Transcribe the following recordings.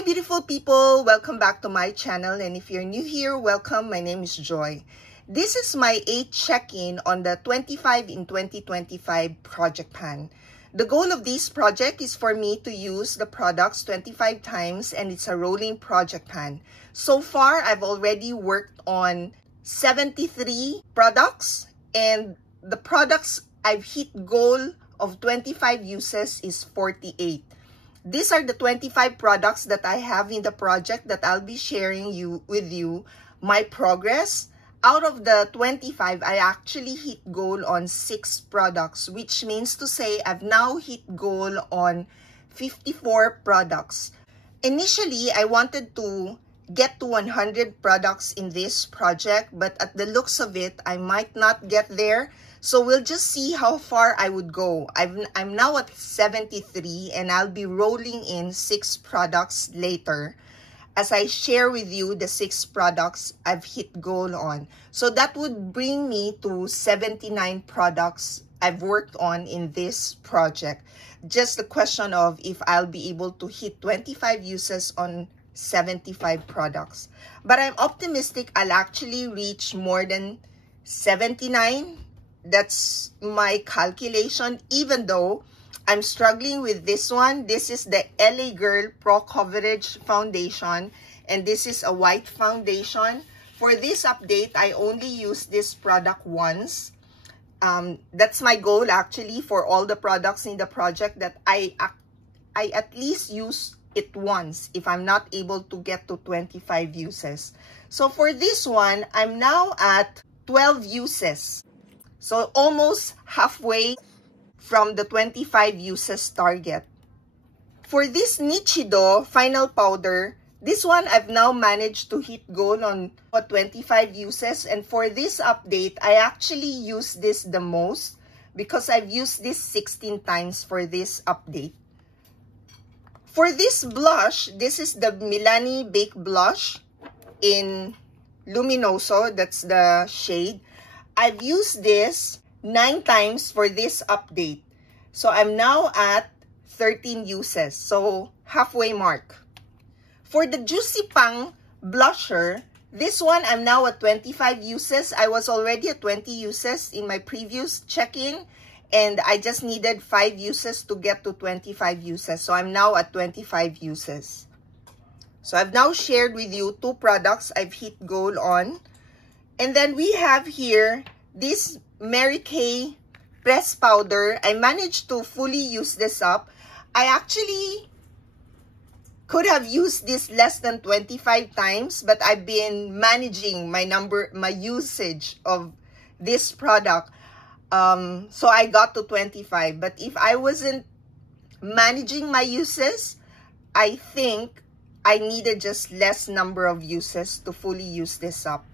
Hi beautiful people, welcome back to my channel, and if you're new here, welcome. My name is Joy. This is my 8th check-in on the 25 in 2025 project pan. The goal of this project is for me to use the products 25 times, and it's a rolling project pan. So far, I've already worked on 73 products, and the products I've hit goal of 25 uses is 48. These are the 25 products that I have in the project that I'll be sharing with you my progress. Out of the 25, I actually hit goal on 6 products, which means to say I've now hit goal on 54 products. Initially, I wanted to get to 100 products in this project, but at the looks of it, I might not get there. So we'll just see how far I would go. I'm now at 73, and I'll be rolling in 6 products later as I share with you the 6 products I've hit goal on. So that would bring me to 79 products I've worked on in this project. Just the question of if I'll be able to hit 25 uses on 75 products. But I'm optimistic I'll actually reach more than 79. That's my calculation, even though I'm struggling with this one. This is the LA Girl Pro Coverage Foundation, and this is a white foundation. For this update, I only use this product once. That's my goal actually for all the products in the project, that I at least use it once if I'm not able to get to 25 uses. So for this one, I'm now at 12 uses. So almost halfway from the 25 uses target. For this Nichido final powder, this one I've now managed to hit goal on 25 uses. And for this update, I actually use this the most because I've used this 16 times for this update. For this blush, this is the Milani Baked Blush in Luminoso. That's the shade. I've used this 9 times for this update. So I'm now at 13 uses. So halfway mark. For the Juicy Pang blusher, this one I'm now at 25 uses. I was already at 20 uses in my previous check-in, and I just needed 5 uses to get to 25 uses. So I'm now at 25 uses. So I've now shared with you 2 products I've hit goal on. And then we have here this Mary Kay press powder. I managed to fully use this up. I actually could have used this less than 25 times, but I've been managing my usage of this product. So I got to 25. But if I wasn't managing my uses, I think I needed just less number of uses to fully use this up.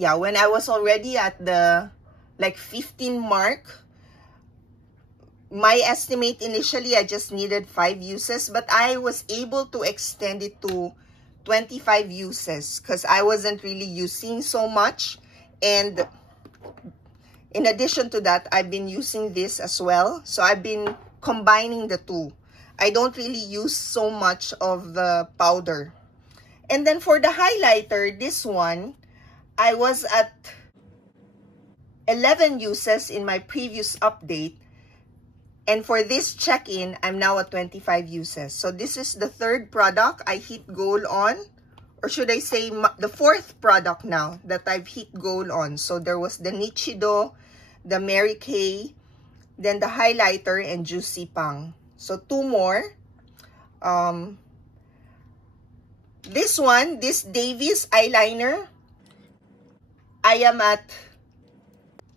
Yeah, when I was already at the like 15 mark, my estimate initially, I just needed 5 uses, but I was able to extend it to 25 uses because I wasn't really using so much. And in addition to that, I've been using this as well. So I've been combining the two. I don't really use so much of the powder. And then for the highlighter, this one, I was at 11 uses in my previous update. And for this check-in, I'm now at 25 uses. So this is the 3rd product I hit goal on. Or should I say the 4th product now that I've hit goal on. So there was the Nichido, the Mary Kay, then the highlighter, and Juicy Pang. So 2 more. This one, this Davies eyeliner, I am at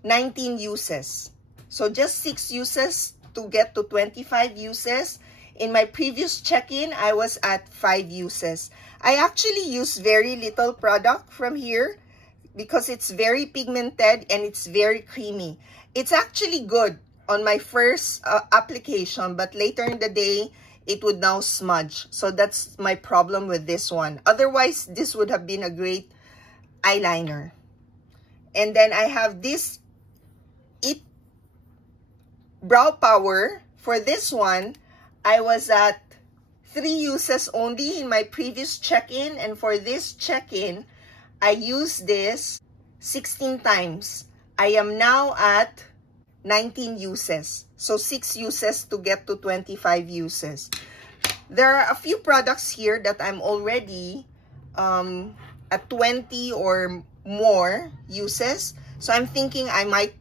19 uses. So just 6 uses to get to 25 uses. In my previous check-in, I was at 5 uses. I actually use very little product from here because it's very pigmented and it's very creamy. It's actually good on my first application, but later in the day, it would now smudge. So that's my problem with this one. Otherwise, this would have been a great eyeliner. And then I have this It Brow Power. For this one, I was at 3 uses only in my previous check-in, and for this check-in, I used this 16 times. I am now at 19 uses. So 6 uses to get to 25 uses. There are a few products here that I'm already at 20 or more uses. So I'm thinking I might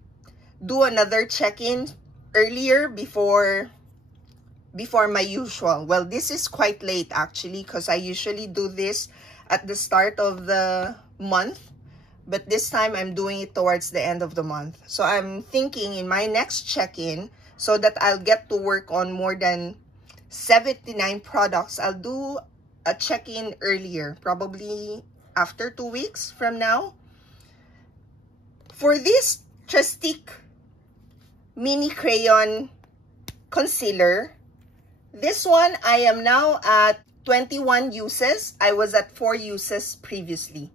do another check-in earlier before my usual. Well, this is quite late actually, because I usually do this at the start of the month, but this time I'm doing it towards the end of the month. So I'm thinking in my next check-in, so that I'll get to work on more than 79 products, I'll do a check-in earlier, probably after 2 weeks from now. For this Trestique Mini Crayon Concealer, this one I am now at 21 uses. I was at 4 uses previously.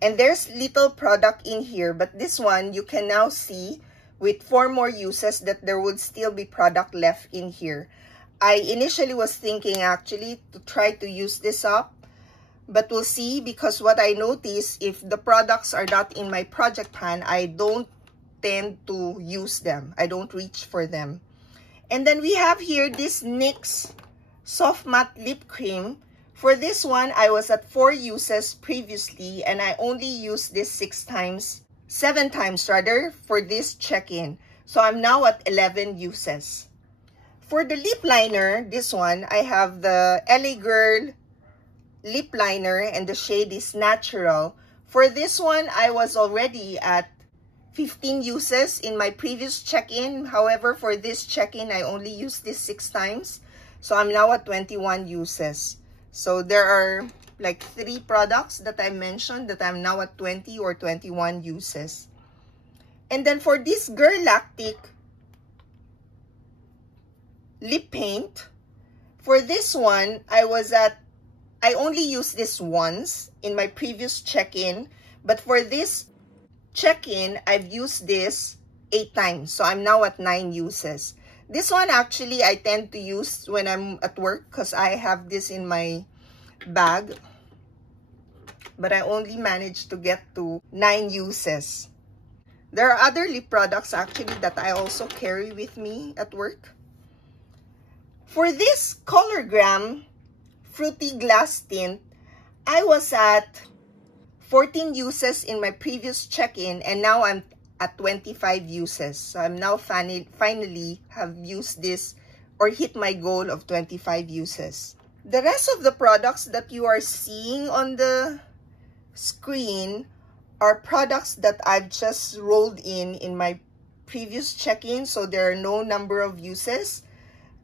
And there's little product in here, but this one you can now see with 4 more uses that there would still be product left in here. I initially was thinking actually to try to use this up, but we'll see, because what I notice, if the products are not in my project pan, I don't tend to use them. I don't reach for them. And then we have here this NYX Soft Matte Lip Cream. For this one, I was at 4 uses previously, and I only used this 7 times rather, for this check-in. So I'm now at 11 uses. For the lip liner, this one, I have the LA Girl lip liner, and the shade is Natural. For this one, I was already at 15 uses in my previous check-in. However, for this check-in, I only used this 6 times. So I'm now at 21 uses. So there are like 3 products that I mentioned that I'm now at 20 or 21 uses. And then for this Girl Lactic lip paint, for this one, I only used this once in my previous check-in, but for this check-in, I've used this 8 times. So I'm now at 9 uses. This one actually I tend to use when I'm at work, because I have this in my bag, but I only managed to get to 9 uses. There are other lip products actually that I also carry with me at work. For this Colorgram Fruity Glass Tint, I was at 14 uses in my previous check-in, and now I'm at 25 uses. So I'm now finally have used this or hit my goal of 25 uses. The rest of the products that you are seeing on the screen are products that I've just rolled in my previous check-in. So there are no number of uses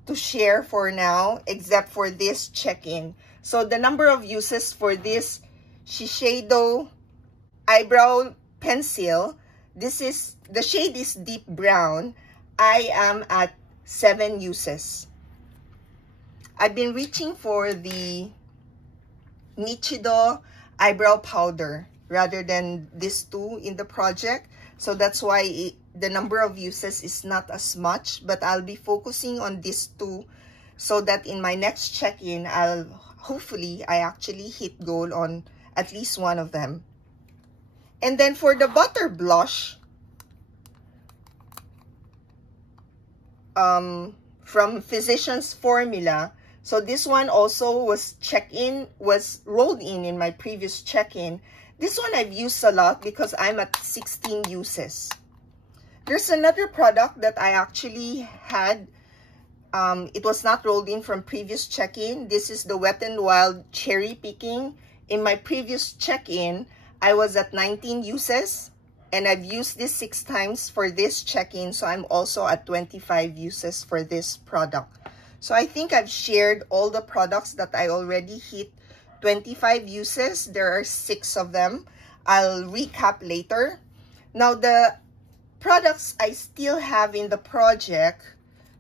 to share for now, except for this check-in. So the number of uses for this Shiseido eyebrow pencil, the shade is deep brown. I am at 7 uses. I've been reaching for the Nichido eyebrow powder rather than these 2 in the project. So that's why the number of uses is not as much, but I'll be focusing on these 2 so that in my next check-in, hopefully I actually hit goal on at least one of them. And then for the Butter Blush, from Physicians Formula, so this one also was rolled in my previous check-in. This one I've used a lot because I'm at 16 uses. There's another product that I actually had. It was not rolled in from previous check-in. This is the Wet n Wild Cherry Picking. In my previous check-in, I was at 19 uses, and I've used this 6 times for this check-in. So I'm also at 25 uses for this product. So I think I've shared all the products that I already hit 25 uses. There are 6 of them. I'll recap later. Now, the products I still have in the project,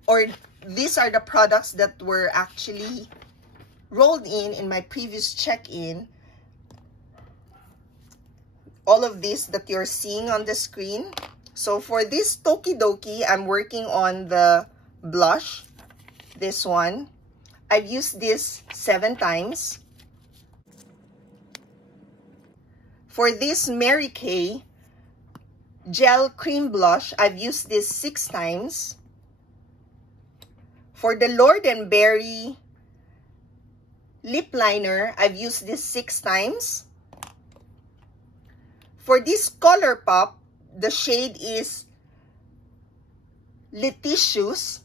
or these are the products that were actually rolled in my previous check-in. All of this that you're seeing on the screen. So for this Tokidoki, I'm working on the blush. this one. I've used this 7 times. For this Mary Kay Gel Cream Blush, I've used this 6 times. For the Lord & Berry Lip Liner, I've used this 6 times. For this ColourPop, the shade is Little Shoes.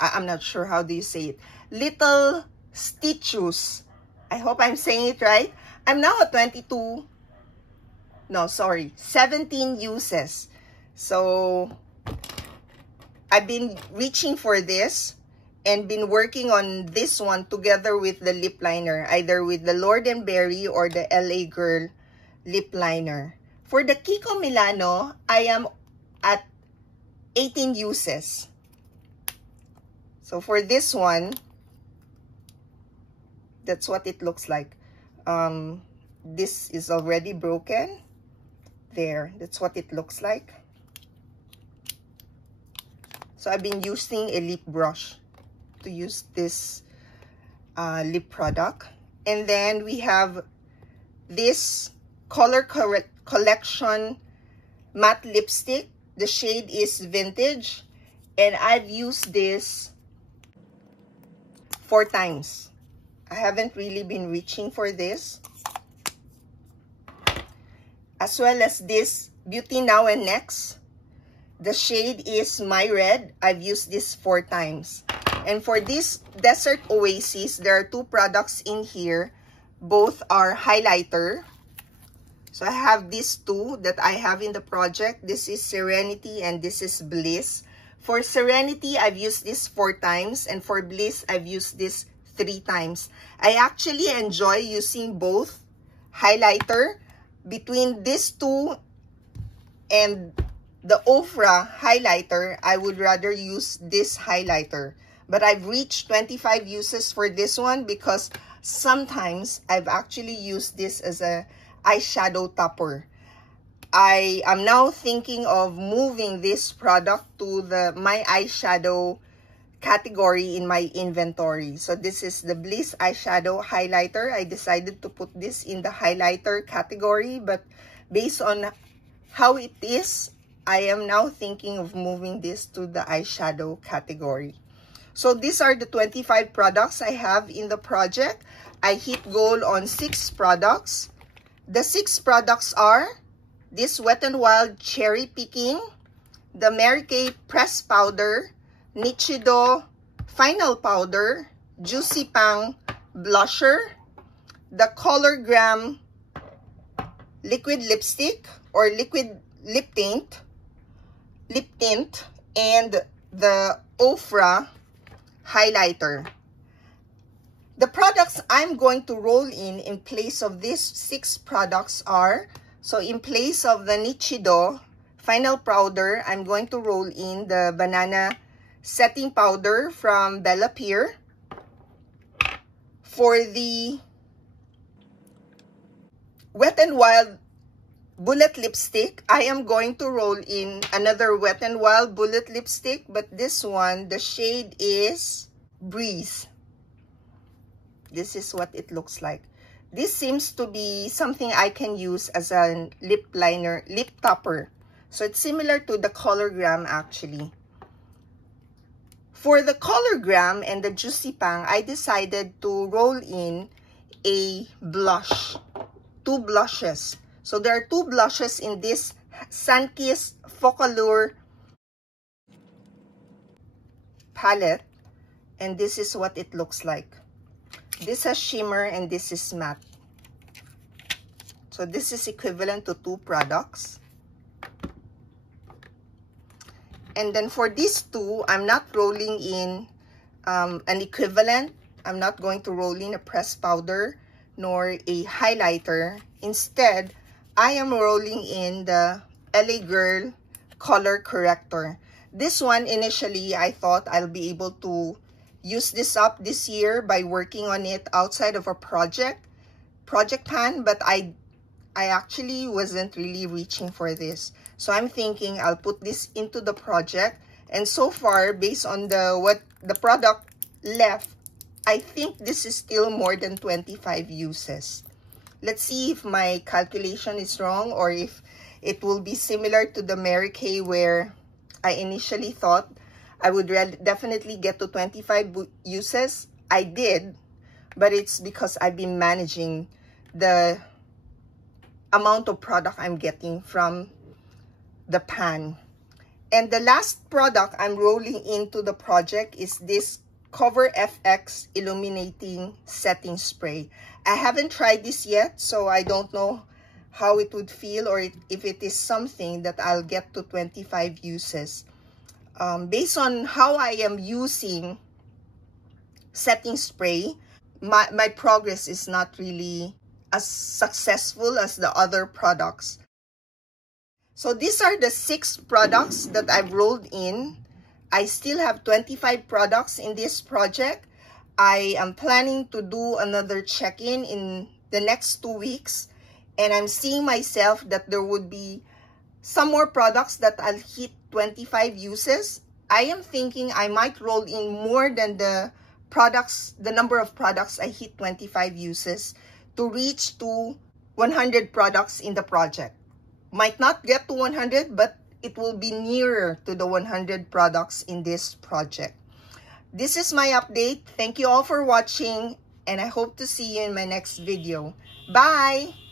I'm not sure how do you say it. Little Stitches. I hope I'm saying it right. I'm now at 17 uses. So I've been reaching for this and been working on this one together with the lip liner, either with the Lord & Berry or the LA Girl lip liner. For the Kiko Milano, I am at 18 uses. So for this one, that's what it looks like. This is already broken. There, that's what it looks like. So I've been using a lip brush to use this lip product. And then we have this Color Collection matte lipstick. The shade is Vintage, and I've used this 4 times. I haven't really been reaching for this. As well as this Beauty Now and Next. The shade is My Red. I've used this 4 times. And for this Desert Oasis, there are 2 products in here. Both are highlighter. So I have these 2 that I have in the project. This is Serenity and this is Bliss. For Serenity, I've used this 4 times. And for Bliss, I've used this 3 times. I actually enjoy using both highlighter. Between these 2 and the Ofra highlighter, I would rather use this highlighter. But I've reached 25 uses for this one because sometimes I've actually used this as a eyeshadow topper. I am now thinking of moving this product to my eyeshadow category in my inventory. So this is the Bliss eyeshadow highlighter. I decided to put this in the highlighter category, but based on how it is, I am now thinking of moving this to the eyeshadow category. So these are the 25 products I have in the project. I hit goal on 6 products. The 6 products are this Wet n Wild Cherry Picking, the Mary Kay Press Powder, Nichido Final Powder, Juicy Pang Blusher, the Colorgram Liquid Lipstick or Liquid Lip Tint, and the Ofra Highlighter. The products I'm going to roll in place of these 6 products are, so in place of the Nichido Final Powder, I'm going to roll in the Banana Setting Powder from Bella Pierre. For the Wet n Wild Bullet Lipstick, I am going to roll in another Wet n Wild Bullet Lipstick, but this one, the shade is Breeze. This is what it looks like. This seems to be something I can use as a lip liner, lip topper. So it's similar to the Colorgram actually. For the Colorgram and the Juicy Pang, I decided to roll in a blush, 2 blushes. So there are 2 blushes in this Sunkissed Focallure palette, and this is what it looks like. This has shimmer and this is matte. So this is equivalent to 2 products. And then for these 2, I'm not rolling in an equivalent. I'm not going to roll in a pressed powder nor a highlighter. Instead, I am rolling in the LA Girl Color Corrector. This one, initially, I thought I'll be able to use this up this year by working on it outside of a project pan, but I actually wasn't really reaching for this. So I'm thinking I'll put this into the project And so far, based on what the product left, I think this is still more than 25 uses. Let's see if my calculation is wrong or if it will be similar to the Mary Kay, where I initially thought I would definitely get to 25 uses. I did, but it's because I've been managing the amount of product I'm getting from the pan. And the last product I'm rolling into the project is this Cover FX Illuminating Setting Spray. I haven't tried this yet, so I don't know how it would feel or if it is something that I'll get to 25 uses. Based on how I am using setting spray, my progress is not really as successful as the other products. So these are the 6 products that I've rolled in. I still have 25 products in this project. I am planning to do another check-in in the next 2 weeks. And I'm seeing myself that there would be some more products that I'll hit 25 uses. I am thinking I might roll in more than the number of products I hit 25 uses to reach to 100 products in the project. Might not get to 100, but it will be nearer to the 100 products in this project. This is my update. Thank you all for watching, and I hope to see you in my next video. Bye!